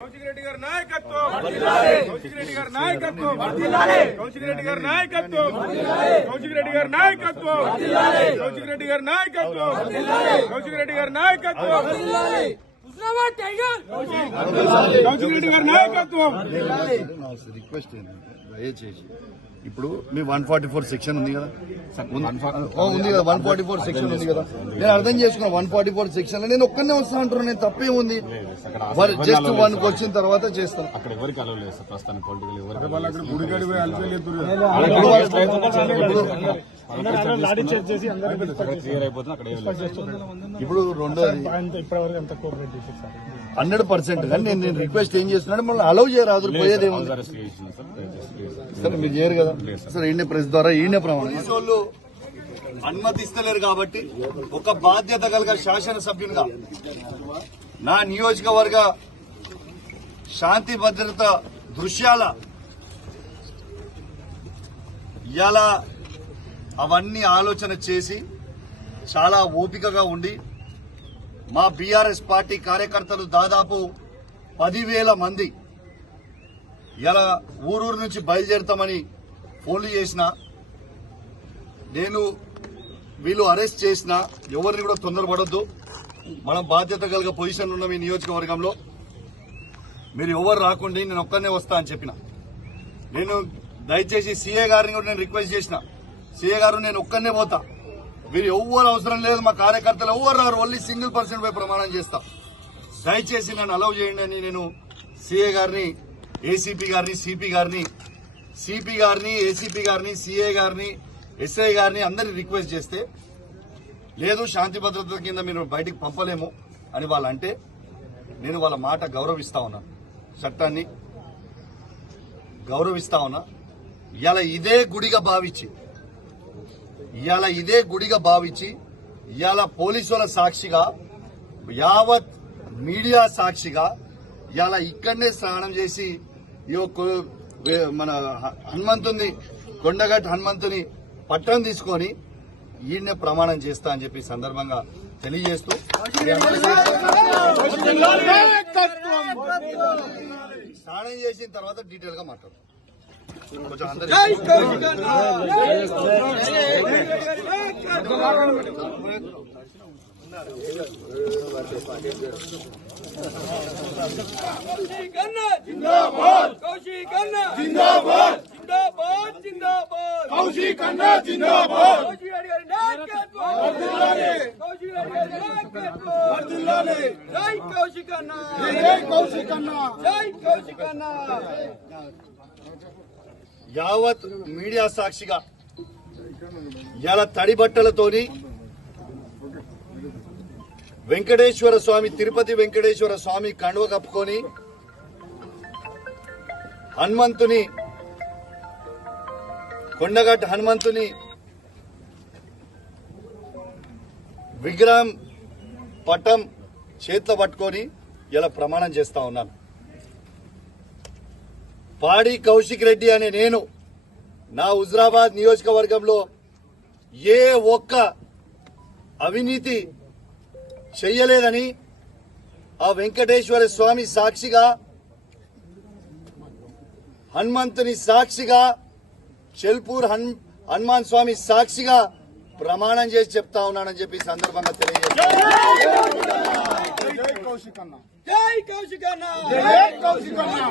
కౌశిక్ రెడ్డి గారి నాయకత్వం. కౌశిక్ రెడ్డి గారి నాయకత్వం. కౌశిక్ రెడ్డి గారి నాయకత్వం. కౌశిక్ రెడ్డి గారి నాయకత్వం. కౌశిక్ రెడ్డి గారి నాయకత్వం. కౌశిక్ రెడ్డి గారి నాయకత్వం. రిక్వెస్ట్ ఏంటంటే దయచేసి ఇప్పుడు మీ వన్ ఫార్టీ ఫోర్ సెక్షన్ ఉంది కదా? ఉంది- కదా వన్ ఫార్టీ ఫోర్ సెక్షన్ ఉంది కదా? నేను అర్థం చేసుకున్నా వన్ ఫార్టీ ఫోర్ సెక్షన్ నేను ఒక్కనే వస్తా అంటున్నాను నేను తప్పే ఉంది? జస్ట్ వన్ వచ్చిన తర్వాత చేస్తాను అక్కడ ఎవరికి సార్ ప్రస్తుతానికి పొలిటికల్ ఎవరికి క్లియర్ అయిపోతుంది అక్కడ ఏం లేదు. ఇప్పుడు రెండోది. Hundred percent. కానీ నేను నేను రిక్వెస్ట్ ఏం చేస్తున్నాడు మళ్ళీ అలౌ చేయరాదు పోయేదేముంది అరెస్ట్ చేసిన సార్ మీరు చేయరు కదా? సరే. ఈయన ప్రెస్ ద్వారా ఈయన ప్రమాణం. వాళ్ళు అనుమతిస్తలేరు కాబట్టి ఒక బాధ్యత కలిగిన శాసనసభ్యునిగా నా నియోజకవర్గ శాంతి భద్రత దృశ్యాల ఇలా అవన్నీ ఆలోచన చేసి చాలా ఓపికగా ఉండి మా బీఆర్ఎస్ పార్టీ కార్యకర్తలు దాదాపు పదివేల మంది ఇలా ఊరూరు నుంచి బయలుదేరుతామని ఫోన్లు చేసిన నేను వీళ్ళు అరెస్ట్ చేసిన ఎవరిని కూడా తొందరపడొద్దు. మనం బాధ్యత కలిగే పొజిషన్ ఉన్న మీ నియోజకవర్గంలో. మీరు ఎవరు రాకుండా నేను ఒక్కనే వస్తా అని చెప్పిన. నేను దయచేసి సీఏ గారిని కూడా నేను రిక్వెస్ట్ చేసిన. సీఏ గారు నేను ఒక్కనే పోతా. మీరు ఎవ్వరు అవసరం లేదు మా కార్యకర్తలు ఎవ్వరు రారు ఓన్లీ సింగిల్ పర్సన్ పై ప్రమాణం చేస్తా. దయచేసి నన్ను అలౌ చేయండి అని నేను సీఏ గారిని ఏసీపీ గారిని సిపి గారిని సిపి గారిని ఏసీపీ గారిని సీఏ గారిని ఎస్ఐ గారిని అందరిని రిక్వెస్ట్ చేస్తే లేదు శాంతి భద్రత కింద మీరు బయటికి పంపలేము అని వాళ్ళు అంటే నేను వాళ్ళ మాట గౌరవిస్తా ఉన్నా. చట్టాన్ని గౌరవిస్తా ఉన్నా. ఇలా ఇదే గుడిగా భావించి ఇవాళ ఇదే గుడిగా భావించి ఇవాళ పోలీసుల సాక్షిగా యావత్ మీడియా సాక్షిగా ఇవాళ ఇక్కడనే స్నానం చేసి ఈ మన హనుమంతుని కొండగట్ హనుమంతుని పట్టం తీసుకొని ఈయన్నే ప్రమాణం చేస్తా అని చెప్పి సందర్భంగా తెలియజేస్తూ స్నానం చేసిన తర్వాత డీటెయిల్గా మాట్లాడు కొంచెం అందరికీ కన్నా జిందాబాద్. జై కౌశికన్నా యావత్ మీడియా సాక్షిగా ఇలా తడి బట్టలతోని వెంకటేశ్వర స్వామి తిరుపతి వెంకటేశ్వర స్వామి కండువ కప్పుకొని హనుమంతుని కొండగట్టు హనుమంతుని విగ్రహం పటం చేతిలో పట్టుకొని ఇలా ప్రమాణం చేస్తా ఉన్నాను పాడి కౌశిక్ రెడ్డి అనే నేను నా హుజరాబాద్ నియోజకవర్గంలో ఏ ఒక్క అవినీతి చెయ్యలేదని ఆ వెంకటేశ్వర స్వామి సాక్షిగా హనుమంతుని సాక్షిగా చెల్పూర్ హన్ హనుమాన్ స్వామి సాక్షిగా ప్రమాణం చేసి చెప్తా ఉన్నానని చెప్పి సందర్భంగా తెలియజేస్తాను జై కౌశిక్ అన్నా జై కౌశిక్ అన్నా జై కౌశిక్ అన్నా